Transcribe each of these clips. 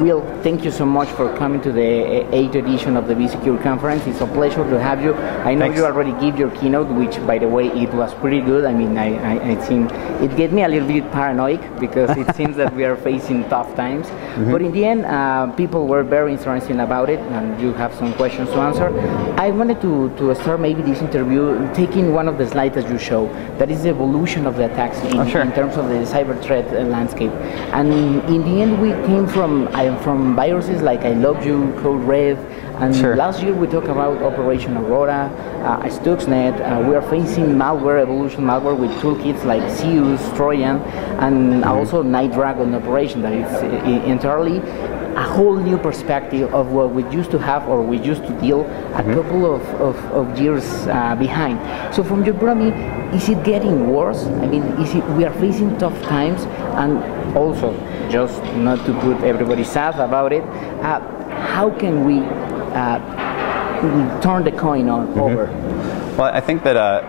Will, thank you so much for coming to the 8th edition of the bSecure conference. It's a pleasure to have you. I know you already gave your keynote, which, by the way, it was pretty good. I mean, I think it gave me a little bit paranoid because it seems that we are facing tough times. But in the end, people were very interested about it, and you have some questions to answer. I wanted to start maybe this interview taking one of the slides that you show. That is the evolution of the attacks in terms of the cyber threat landscape. And in the end, we came from viruses like I Love You, Code Red, and last year we talked about Operation Aurora, Stuxnet. We are facing malware, evolution malware with toolkits like Zeus, Trojan, and also Night Dragon operation that is entirely a whole new perspective of what we used to have or we used to deal a couple of years behind. So from your point of view, is it getting worse? I mean, we are facing tough times, and also, just not to put everybody sad about it, how can we turn the coin over? Well, I think that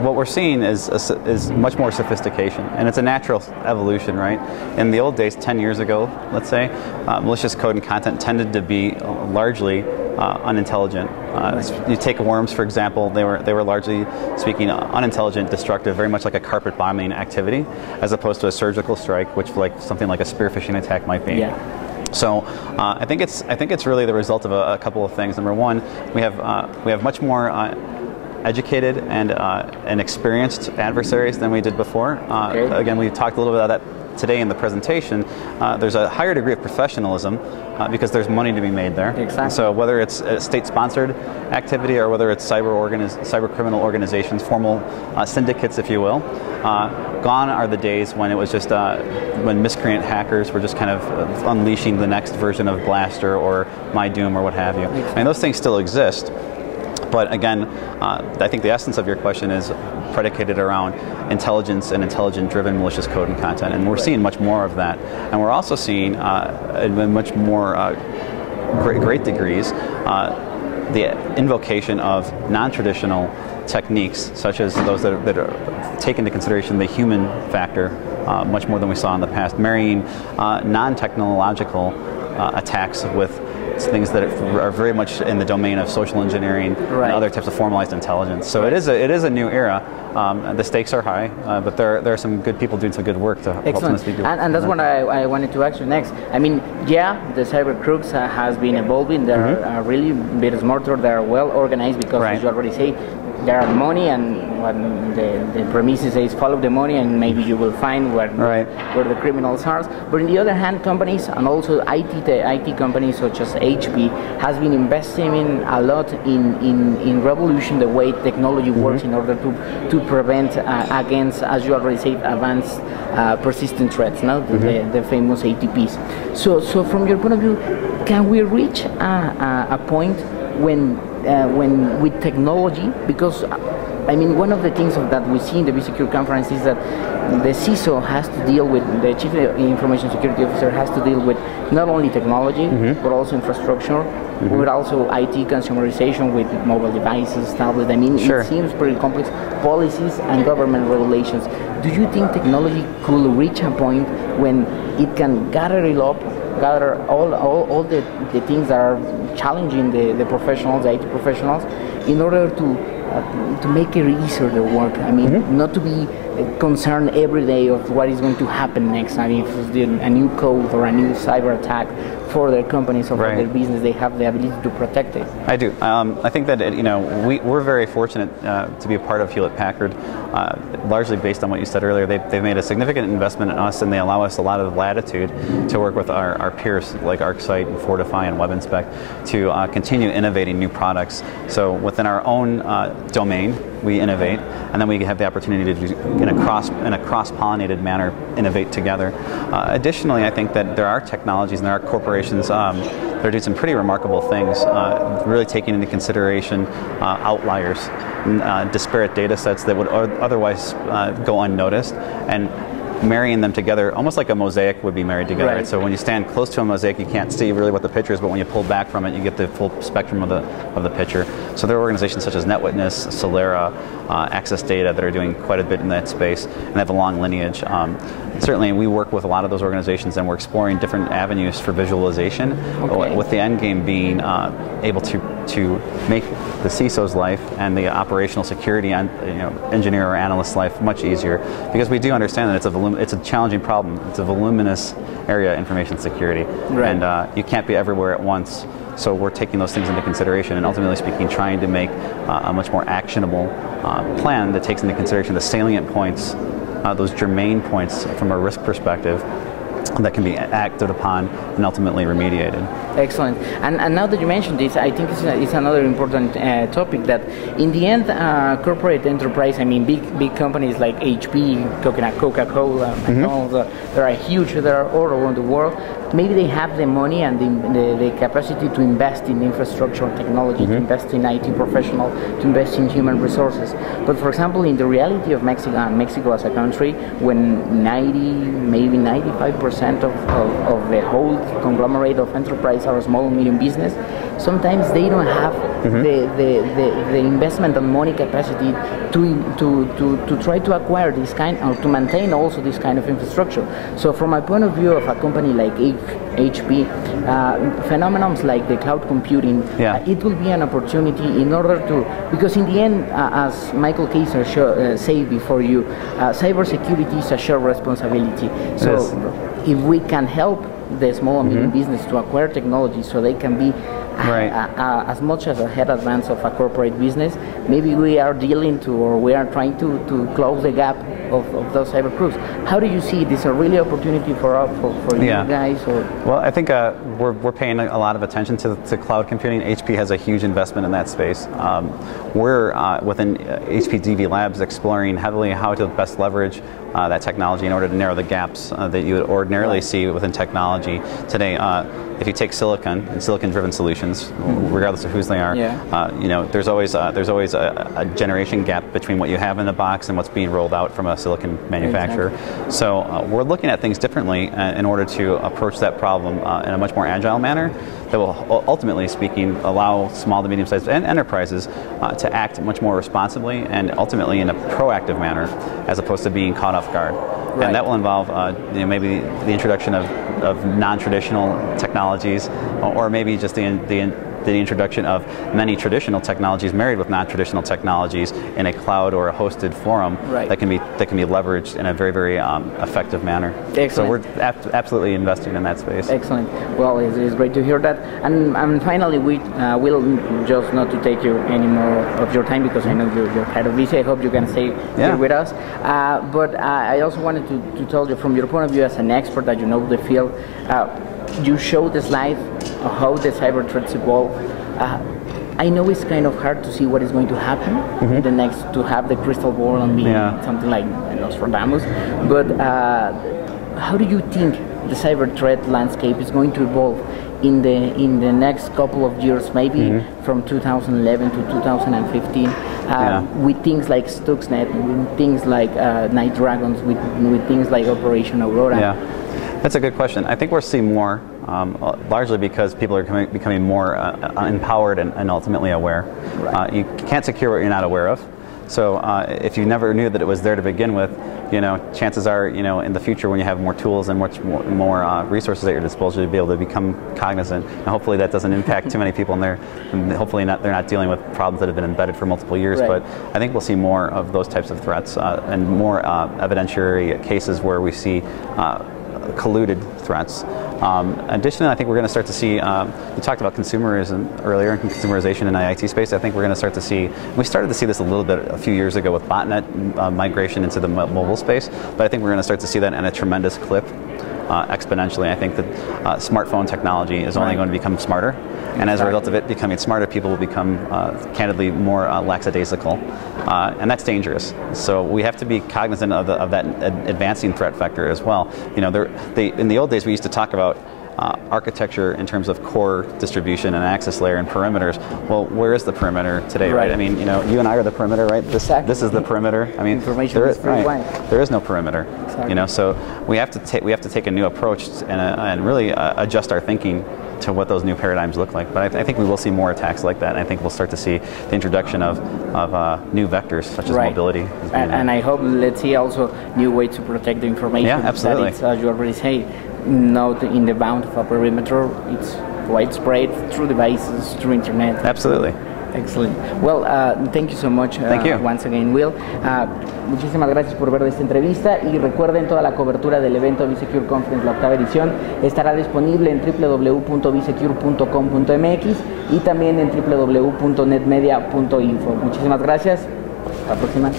what we're seeing is much more sophistication, and it's a natural evolution, right? In the old days, 10 years ago, let's say, malicious code and content tended to be largely unintelligent. You take worms, for example, they were largely speaking unintelligent, destructive, very much like a carpet bombing activity, as opposed to a surgical strike, which something like a spear phishing attack might be. So I think it's really the result of a couple of things. Number one, we have much more educated and experienced adversaries than we did before. Again, we talked a little bit about that today in the presentation. There's a higher degree of professionalism because there's money to be made there. Exactly. So whether it's a state-sponsored activity or whether it's cyber criminal organizations, formal syndicates, if you will, gone are the days when it was just when miscreant hackers were just kind of unleashing the next version of Blaster or MyDoom or what have you. Exactly. I mean, those things still exist. But again, I think the essence of your question is predicated around intelligence and intelligent-driven malicious code and content, and we're seeing much more of that. And we're also seeing, in much more great degrees, the invocation of non-traditional techniques, such as those that take into consideration the human factor much more than we saw in the past, marrying non-technological attacks with things that are very much in the domain of social engineering and other types of formalized intelligence. So it is a new era. The stakes are high, but there are some good people doing some good work to help us do. And that's what I wanted to ask you next. I mean, the cyber crooks has been evolving. They're really a bit smarter. They're well organized because, as you already say, there are money, and when the premises says follow the money, and maybe you will find where the criminals are. But on the other hand, companies and also IT companies such as HP has been investing a lot in revolution the way technology works in order to prevent against, as you already said, advanced persistent threats, the famous ATPs. So from your point of view, can we reach a point when with technology, because I mean, one of the things that we see in the bSecure conference is that the CISO has to deal with, the Chief Information Security Officer has to deal with not only technology, but also infrastructure, but also IT consumerization with mobile devices, tablets. I mean, it seems pretty complex, policies and government regulations. Do you think technology could reach a point when it can gather all the things that are challenging the professionals, the IT professionals, in order to make it easier their work? I mean, not to be concerned every day of what is going to happen next. I mean, if it's a new code or a new cyber attack for their companies or for their business, they have the ability to protect it. I do. I think that we're very fortunate to be a part of Hewlett-Packard, largely based on what you said earlier. They've made a significant investment in us, and they allow us a lot of latitude to work with our peers like ArcSight and Fortify and WebInspect to continue innovating new products. So within our own domain, we innovate, and then we have the opportunity to, in a cross-pollinated manner, innovate together. Additionally, I think that there are technologies and there are corporations that are doing some pretty remarkable things, really taking into consideration outliers, disparate data sets that would otherwise go unnoticed, and marrying them together, almost like a mosaic would be married together. Right. So when you stand close to a mosaic, you can't see really what the picture is, but when you pull back from it, you get the full spectrum of the picture. So there are organizations such as NetWitness, Solera, Access Data that are doing quite a bit in that space, and they have a long lineage. Certainly, we work with a lot of those organizations, and we're exploring different avenues for visualization, with the end game being able to make the CISO's life and the operational security engineer or analyst's life much easier, because we do understand that it's a challenging problem. It's a voluminous area, information security, right. And you can't be everywhere at once. So we're taking those things into consideration, and ultimately speaking, trying to make a much more actionable plan that takes into consideration the salient points, those germane points from a risk perspective, that can be acted upon and ultimately remediated. Excellent. And now that you mentioned this, I think it's another important topic, that in the end, corporate enterprise, I mean, big companies like HP, Coca-Cola, McDonald's, they are huge, they are all around the world. Maybe they have the money and the capacity to invest in infrastructure and technology, to invest in IT professional, to invest in human resources. But for example, in the reality of Mexico as a country, when 90, maybe 95% of the whole conglomerate of enterprise are small and medium business, sometimes they don't have the investment and money capacity to try to acquire this kind, or to maintain also this kind of infrastructure. So from my point of view of a company like HP, phenomena like the cloud computing, it will be an opportunity in order to, because in the end, as Michael Kaiser said before you, cybersecurity is a shared responsibility. So if we can help the small and medium business to acquire technology so they can be as much as a head advance of a corporate business, maybe we are dealing to, or we are trying to close the gap of those cyber groups. How do you see this a really opportunity for you guys? Or? Well, I think we're paying a lot of attention to cloud computing. HP has a huge investment in that space. We're within HP DV Labs exploring heavily how to best leverage that technology in order to narrow the gaps that you would ordinarily see within technology today. If you take silicon and silicon-driven solutions, regardless of whose they are, there's always a generation gap between what you have in the box and what's being rolled out from a silicon manufacturer. Exactly. So we're looking at things differently in order to approach that problem in a much more agile manner that will, ultimately speaking, allow small to medium-sized enterprises to act much more responsibly and ultimately in a proactive manner, as opposed to being caught off guard. Right. And that will involve maybe the introduction of non-traditional technologies, or maybe just the introduction of many traditional technologies married with non-traditional technologies in a cloud or a hosted forum that can be leveraged in a very, very effective manner. Excellent. So we're absolutely investing in that space. Excellent. Well, it's great to hear that. And finally, we will, just not to take you any more of your time, because I know you're kind of busy. I hope you can stay here with us. But I also wanted to tell you, from your point of view as an expert that you know the field, you showed the slide of how the cyber threats evolve. I know it's kind of hard to see what is going to happen in the next, to have the crystal ball and be something like Nostradamus. But how do you think the cyber threat landscape is going to evolve in the next couple of years, maybe from 2011 to 2015, with things like Stuxnet, with things like Night Dragons, with things like Operation Aurora? Yeah. That's a good question. I think we're seeing more, largely because people are becoming more empowered and ultimately aware. Right. You can't secure what you're not aware of. So if you never knew that it was there to begin with, chances are, in the future when you have more tools and much more resources at your disposal, you'll be able to become cognizant. And hopefully that doesn't impact too many people in there, and hopefully they're not dealing with problems that have been embedded for multiple years. Right. But I think we'll see more of those types of threats and more evidentiary cases where we see colluded threats. Additionally, I think we're going to start to see, you talked about consumerism earlier, and consumerization in the IT space. I think we're going to start to see, we started to see this a little bit a few years ago with botnet migration into the mobile space, but I think we're going to start to see that in a tremendous clip, exponentially. I think that smartphone technology is only going to become smarter, and as a result of it becoming smarter, people will become, candidly, more lackadaisical, and that's dangerous. So we have to be cognizant of that advancing threat vector as well. In the old days, we used to talk about architecture in terms of core distribution and access layer and perimeters. Well, where is the perimeter today, right? I mean, you know, you and I are the perimeter, right? This is the perimeter. I mean, there is no perimeter. Exactly. You know, so we have to take a new approach and really adjust our thinking to what those new paradigms look like. But I think we will see more attacks like that, and I think we'll start to see the introduction of new vectors such as mobility. And I hope let's see also new ways to protect the information. Yeah, absolutely. That it's, as you already say, not in the bound of a perimeter. It's widespread through devices, through internet. Absolutely. Excellent. Well, thank you so much once again, Will. Muchísimas gracias por ver esta entrevista y recuerden toda la cobertura del evento bSecure Conference, la octava edición, estará disponible en www.bsecure.com.mx y también en www.netmedia.info. Muchísimas gracias. Hasta la próxima.